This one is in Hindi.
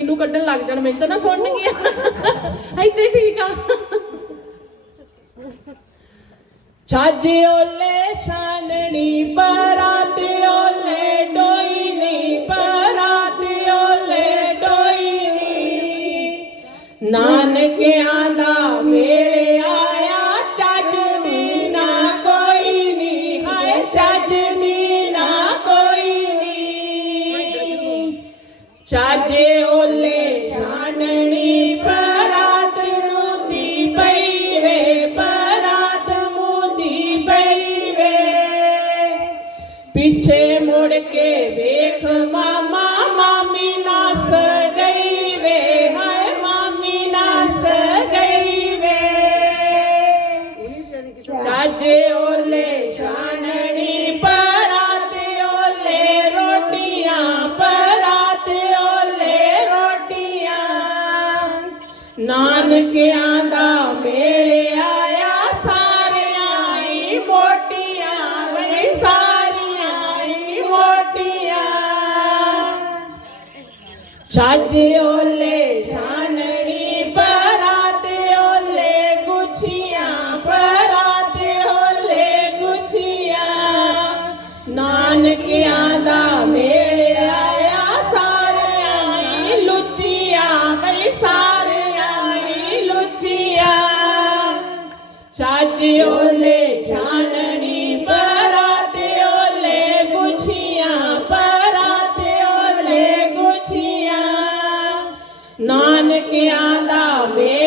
ਮੈਨੂੰ ਕੱਢਣ ਲੱਗ ਜਾਣ ਮੈਨੂੰ ਤਾਂ ਨਾ ਸੁਣਨਗੀਆਂ ਇੱਥੇ ਠੀਕ ਆ ਛੱਜ ਓਲੇ ਸ਼ਾਨਣੀ ਪਰਾਤ ਓਲੇ ਡੋਈ ਨਹੀਂ ਪਰਾਤ ਓਲੇ ਡੋਈ ਨਹੀਂ ਨਾਨਕਿਆਂ ਦਾ ਮੇਰੇ ਆਇਆ ਚੱਜ ਦੀ ਨਾ ਕੋਈ ਨਹੀਂ ਹਾਏ ਚੱਜ ਦੀ ਨਾ ਕੋਈ ਨਹੀਂ ਚੱਜ जोड़ के देख, मामा, मामी नास गई वे। हाय, मामी नास गई वे। चाचे ओले छाननी पराते ओले, रोटियाँ, पराते ओले, रोटियाँ। नानक आंदा मेरे Shanti Olle, Shanti. के आंदा बे